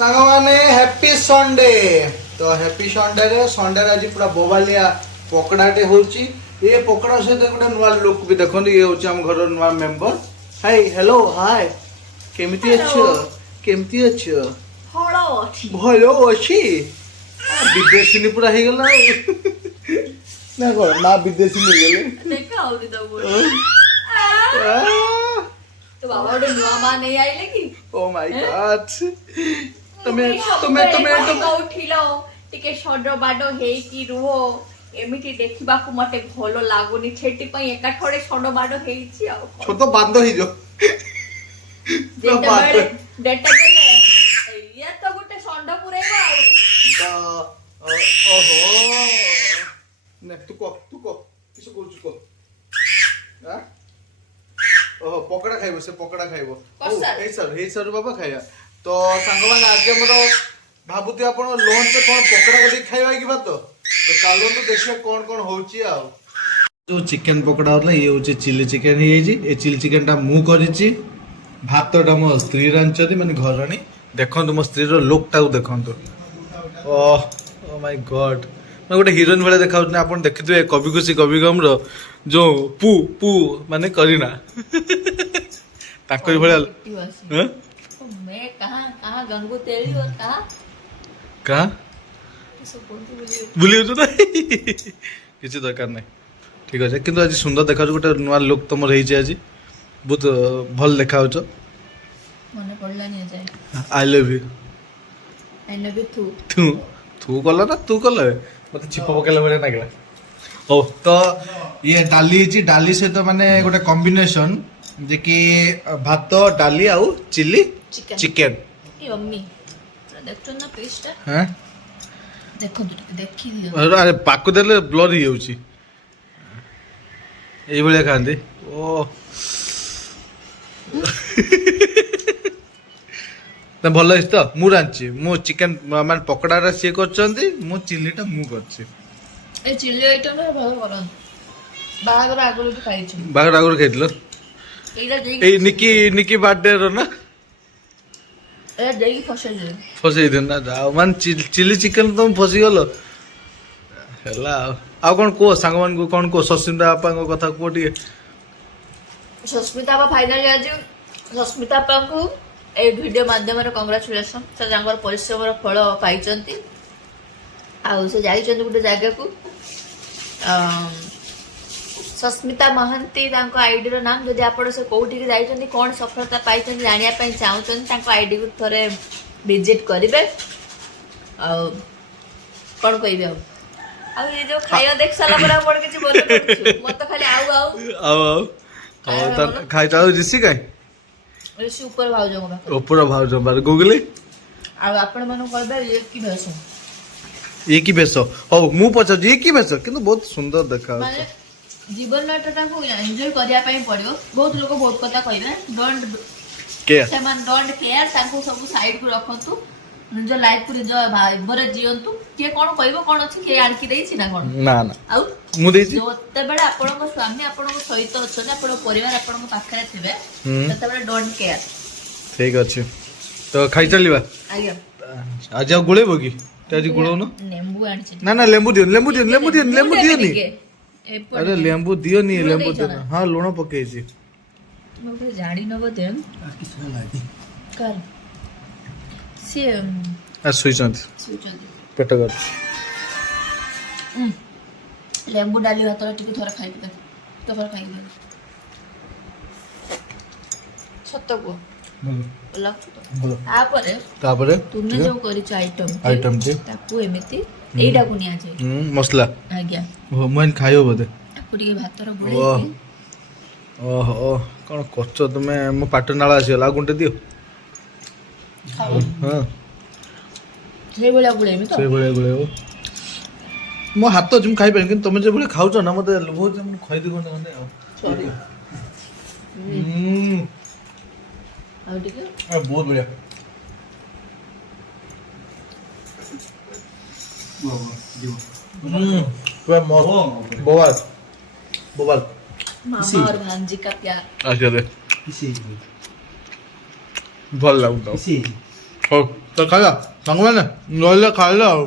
सागवाने happy Sunday तो happy Sunday रे आज पूरा बोबालिया पकड़ाटे होची ये पकड़ा सहित गोटे नुआ लुक भी देखो ये होची हम घर नुआ मेंबर हाय हेलो हाय केमिति अच्छो केमिति अच्छो भलो अच्छी विदेशी पूरा हो गला ना को ना विदेशी नहीं गेले देखा होगी तो बोल तो बाबा ओडे नुआ मा नहीं आइले की ओ माय गॉड तुम्हें उठिलो टिके सडो बाडो हेई की रुहो एमिति देखिबाकू मते भलो लागुनी छेटी पई एका थोड़े सडो बाडो हेईची आ छोटो बांध ही जो डेटा केले ये तो गुटे सडो पुरेबा तो ओहो ने तू को किसो करछु को हां ओहो पकड़ा खाइबो से पकड़ा खाइबो हे सर बाबा खाया तो सांगमान आज हमर भाबुती आपण लंच से कोन पकड़ा गडी खाइबा की बात तो चालो तो देखिए कोन होची आ जो चिकन पकड़ा होला ये होची चिली चिकन हे जी ए चिली चिकन टा मु करिछि भातटा मो स्त्री रांचती माने घरणी देखंतु मो स्त्री रो लुक टा देखंतु ओ माय गॉड मैं गोटे हीरोइन भले देखा आपण देखिथे कभी खुशी कभी गम रो जो पू पू माने करीना ताकरी भले हां मैं कहां गंगू तेली और कहां बुलियो तो किसी दरकार नहीं ठीक है किंतु आज सुंदर देखा गोटे नुआ लुक तुम रही आज बहुत भल देखा मने पड़ला नहीं जाए आई लव यू तू तू तू कल ना तू कल मत छिप पकेला बड़े लागला हो तो ये डाली सहित माने गोटे कॉम्बिनेशन जे कि भात डाली आउ चिली चिकन ए मम्मी देखतो ना पेस्ट हां देखो देखि दियो अरे पाको देले ब्लर ही होउची एई भले खांदे ओ ना भल है तो मु रांची मु चिकन मान पकड़ा सी करछंती मु चिल्लीटा मु करछि ए चिल्ली आइटम रे भल करन बागर आगुर भी खाइ छु बागर आगुर खाइतलो एइला देई ए निकी बर्थडे रो ना ए देई फसे दिन ना जाओ मान चिल्ली चिकन तुम फसी गलो हेला आ कोन को संग मान को कोन को सस्मिता आपा को कथा कोटी सस्मिता बा फाइनली आज सस्मिता आपा को ए वीडियो माध्यम रे कांग्रेचुलेशन से जांगर परिश्रम रो फल पाइचंती आ से जाइचंती गुटे जागा को सस्मिता महंती तांको आईडी रो नाम जदि आपण से कोठी के जाइचंती कोन सफलता पाइचंती जानिया पई चाहउचंती तांको आईडी को थरे विजिट करिवे आ कोन कहिबे आ ये जो खायो देख साला पर मोर किछि बोले पड़छु मत खाली आउ त खाइ जाउ जिसी काई ऋषि ऊपर भाउजो बा ऊपर भाउजो बार गूगल आ आपण मानो कहबे ये की भेसो हो मु पछ ये की भेसो किंतु बहुत सुंदर देखा माने जीवन नाटटा को एन्जॉय करिया पई पड़ियो बहुत लोग बहुत कथा कहबे don't care semen don't care ताको सब साइड को रखंतु निज लाइफ को जो भाइबरे जियंतु के कोन कहबो कोन अछि के आड़की देछि ना कोन ना आउ मु देछि जोते बेले आपण को स्वामी आपण को सहित अछि ना आपण परिवार आपण को पाखरे थिबे तते बेले डोंट केयर ठीक अछि तो खाइ चलिबा आइयो आज गुळेबो की आज गुळो न लेंबू आछि ना लेंबू दियो नी अरे लेंबू दियो नी लेंबू दे हां लूण पके छी मोटे जाडी न बते किसो लागी कर सी आ सुइचंत पेट कर लेंबू डाली भात टिके थोड़ा खाइ दे तो थोड़ा खाइ दे सत्तो को बोला तापरे तुमने जो करी आइटम जे ताकू एमिति एटा को निया छै मसला आज्ञा ओ मन खायो बदे ताकू टिके भात रो बुले ओहो कोन करछो तुमे मो पाट नाला आसीला गुंटे दियो हां से बोला बुले मी तो से बोले गुले ओ मो हाथ जुम खाइ पर किन तुमे जे बोले खाउछो ना मते बहुत जम खाइ दि कोन ने सॉरी आ टिके बहुत बढ़िया पूरा बोबाल मामा और भांजी का प्यार अच्छा दे भल लागू ହଉ ତ ଖାଇବା ସାଙ୍ଗମାନେ ନହେଲେ ଖାଇଲେ ଆଉ